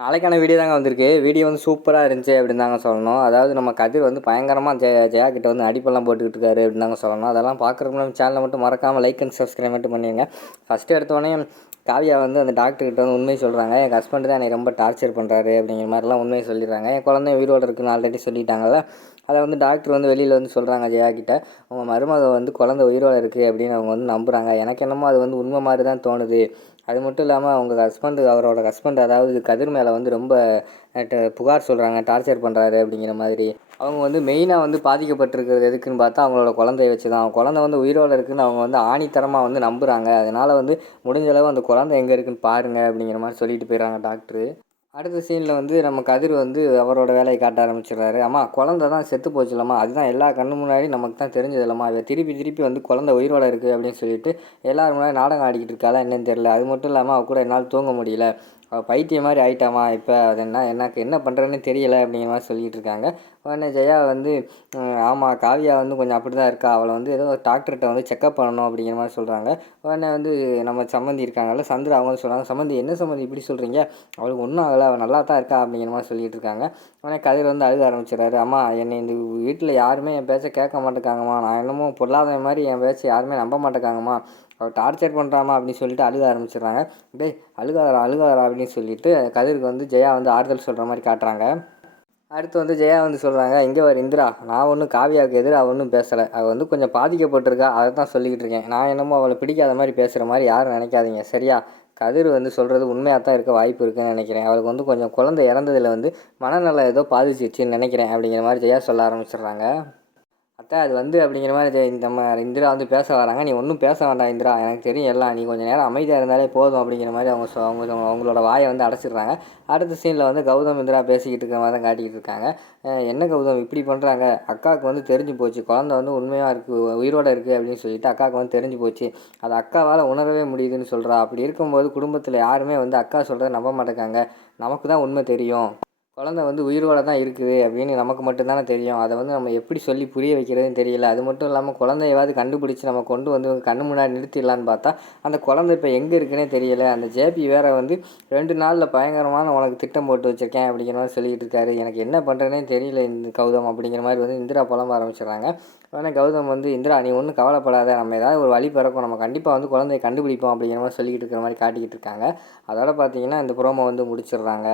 நாளைக்கான வீடியோ தாங்க வந்திருக்கு. வீடியோ வந்து சூப்பராக இருந்துச்சு அப்படின்னு தாங்க சொல்லணும். அதாவது நம்ம கதிர் வந்து பயங்கரமாக ஜெய ஜெயா கிட்ட வந்து அடிப்பெல்லாம் போட்டுக்கிட்டு இருக்காரு அப்படின்னு தாங்க சொல்லணும். அதெல்லாம் பார்க்குறதுக்கு நம்ம சேனலை மட்டும் மறக்காமல் லைக் அண்ட் சப்ஸ்கிரைப் மட்டும் பண்ணிடுங்க ஃபஸ்ட்டு எடுத்தோடனே காவியா வந்து அந்த டாக்டர்கிட்ட வந்து உண்மையை சொல்கிறாங்க என் ஹஸ்பண்ட் தான் என்னை ரொம்ப டார்ச்சர் பண்ணுறாரு அப்படிங்கிற மாதிரிலாம் உண்மையை சொல்லிடுறாங்க. என் குழந்தை உயிரோடு இருக்குன்னு ஆல்ரெடி சொல்லிட்டாங்கல்ல. அதை வந்து டாக்டர் வந்து வெளியில் வந்து சொல்கிறாங்க ஜெயா கிட்ட. உங்கள் மருமக வந்து குழந்தை உயிரோடு இருக்குது அப்படின்னு அவங்க வந்து நம்புகிறாங்க எனக்கு என்னமோ அது வந்து உண்மை மாதிரி தான் தோணுது. அது மட்டும் இல்லாமல் அவங்க ஹஸ்பண்டு அவரோட ஹஸ்பண்ட் அதாவது கதிர் மேலே வந்து ரொம்ப ட- புகார் சொல்கிறாங்க டார்ச்சர் பண்ணுறாரு அப்படிங்கிற மாதிரி. அவங்க வந்து மெயினாக வந்து பாதிக்கப்பட்டிருக்கிறது எதுக்குன்னு பார்த்தா அவங்களோட குழந்தைய வச்சு தான் அவங்க குழந்தை வந்து உயிரோடு இருக்குன்னு அவங்க வந்து ஆணித்தரமாக வந்து நம்புகிறாங்க அதனால் வந்து முடிஞ்ச அளவு அந்த குழந்தை எங்கே இருக்குன்னு பாருங்கள் அப்படிங்கிற மாதிரி சொல்லிட்டு போயிடுறாங்க டாக்டரு அடுத்த சீனில் வந்து நம்ம கதிர் வந்து அவரோட வேலையை காட்ட ஆரம்பிச்சிடுறாரு. அம்மா குழந்தை தான் செத்து போச்சுலம்மா. அதுதான் எல்லா கண்ணு முன்னாடி நமக்கு தான் தெரிஞ்சதில்லம்மா இவ திருப்பி திருப்பி வந்து குழந்தை உயிரோட இருக்குது அப்படின்னு சொல்லிட்டு எல்லாரும் முன்னாடி நாடகம் ஆடிக்கிட்டு இருக்காளா என்னன்னு தெரியல. அது மட்டும் இல்லாமல் அவ கூட என்னால் தூங்க முடியல. பைத்தியம் மாதிரி ஆயிட்டாமா? இப்போ அது என்ன எனக்கு என்ன பண்ணுறேன்னு தெரியலை அப்படிங்கிற மாதிரி சொல்லிட்டு இருக்காங்க உடனே ஜெயா வந்து ஆமாம் காவியா வந்து கொஞ்சம் அப்படி தான் இருக்கா. அவளை வந்து ஏதோ டாக்டர்கிட்ட வந்து செக்கப் பண்ணணும் அப்படிங்கிற மாதிரி சொல்கிறாங்க உடனே வந்து நம்ம சம்மந்தி இருக்காங்கல்ல சந்திரா அவங்க சொல்கிறாங்க சம்மந்தி என்ன சம்மந்தி இப்படி சொல்கிறீங்க அவளுக்கு ஒன்றும் ஆகலை அவள் நல்லா தான் இருக்கா அப்படிங்கிற மாதிரி சொல்லிட்டு இருக்காங்க உடனே கதிர் வந்து அழுக ஆரம்பிச்சிடறாரு அம்மா என்னை இந்த வீட்டில் யாருமே என் பேச்சை கேட்க மாட்டேக்காங்கம்மா நான் என்னமோ பொல்லாத மாதிரி என் பேச்சை யாருமே நம்ப மாட்டேக்காங்கம்மா அவள் டார்ச்சர் பண்ணுறாமா அப்படின்னு சொல்லிட்டு அழுக ஆரம்பிச்சிடுறாங்க டேய் அழுகாதரா அழுகாதரா அப்படின்னு சொல்லிட்டு கதிருக்கு வந்து ஜெயா வந்து ஆறுதல் சொல்கிற மாதிரி காட்டுறாங்க. அடுத்து வந்து ஜெயா வந்து சொல்கிறாங்க இங்கே வர இந்திரா நான் ஒன்றும் காவியாவுக்கு எதிராக ஒன்றும் பேசலை. அவள் வந்து கொஞ்சம் பாதிக்கப்பட்டிருக்கா அதை தான் சொல்லிக்கிட்டு இருக்கேன். நான் என்னமோ அவளை பிடிக்காத மாதிரி பேசுகிற மாதிரி யாரும் நினைக்காதீங்க. சரியா? கதிர் வந்து சொல்கிறது உண்மையாக தான் இருக்க வாய்ப்பு இருக்குன்னு நினைக்கிறேன். அவளுக்கு வந்து கொஞ்சம் குழந்தை இறந்ததில் வந்து மனநலம் ஏதோ பாதிச்சிருச்சுன்னு நினைக்கிறேன் அப்படிங்கிற மாதிரி ஜெயா சொல்ல ஆரம்பிச்சிடுறாங்க. அத்தை அது வந்து அப்படிங்கிற மாதிரி இந்த நம்ம இந்திரா வந்து பேச வராங்க. நீ ஒன்றும் பேச வேண்டாம் இந்திரா. எனக்கு தெரியும் எல்லாம் நீ கொஞ்சம் நேரம் அமைதியாக இருந்தாலே போதும் அப்படிங்கிற மாதிரி அவங்க அவங்க அவங்களோட வாயை வந்து அடைச்சிடுறாங்க. அடுத்த சீனில் வந்து கௌதம் இந்திரா பேசிக்கிட்டு இருக்கிற மாதிரி தான் காட்டிக்கிட்டு இருக்காங்க. என்ன கௌதம்? இப்படி பண்ணுறாங்க அக்காவுக்கு வந்து தெரிஞ்சு போச்சு. குழந்தை வந்து உண்மையாக இருக்குது உயிரோடு இருக்குது அப்படின்னு சொல்லிட்டு அக்காவுக்கு வந்து தெரிஞ்சு போச்சு. அது அக்காவால் உணரவே முடியுதுன்னு சொல்கிறா அப்படி இருக்கும்போது குடும்பத்தில் யாருமே வந்து அக்கா சொல்கிறத நம்ப மாட்டேங்காங்க. நமக்கு தான் உண்மை தெரியும். குழந்தை வந்து உயிரோட தான் இருக்குது அப்படின்னு நமக்கு மட்டும்தானே தெரியும். அதை வந்து நம்ம எப்படி சொல்லி புரிய வைக்கிறதுன்னு தெரியல. அது மட்டும் இல்லாமல் குழந்தையவாது கண்டுபிடிச்சி நம்ம கொண்டு வந்து கண்ணு முன்னாடி நிறுத்திடலான்னு பார்த்தா அந்த குழந்தை இப்போ எங்கே இருக்குன்னே தெரியல. அந்த ஜேபி வேற வந்து ரெண்டு நாளில் பயங்கரமான உனக்கு திட்டம் போட்டு வச்சிருக்கேன் அப்படிங்கிற மாதிரி சொல்லிட்டு இருக்காரு. எனக்கு என்ன பண்ணுறேனே தெரியல இந்த கௌதம் அப்படிங்கிற மாதிரி வந்து இந்திரா புலம்ப ஆரம்பிச்சிடுறாங்க. உடனே கௌதம் வந்து இந்திரா நீ ஒன்றும் கவலைப்படாத. நம்ம ஏதாவது ஒரு வழி பிறக்கும். நம்ம கண்டிப்பாக வந்து குழந்தைய கண்டுபிடிப்போம் அப்படிங்கிற மாதிரி சொல்லிக்கிட்டு இருக்கிற மாதிரி காட்டிக்கிட்டு இருக்காங்க. அதோட பார்த்தீங்கன்னா இந்த ப்ரோமோ வந்து முடிச்சிடுறாங்க.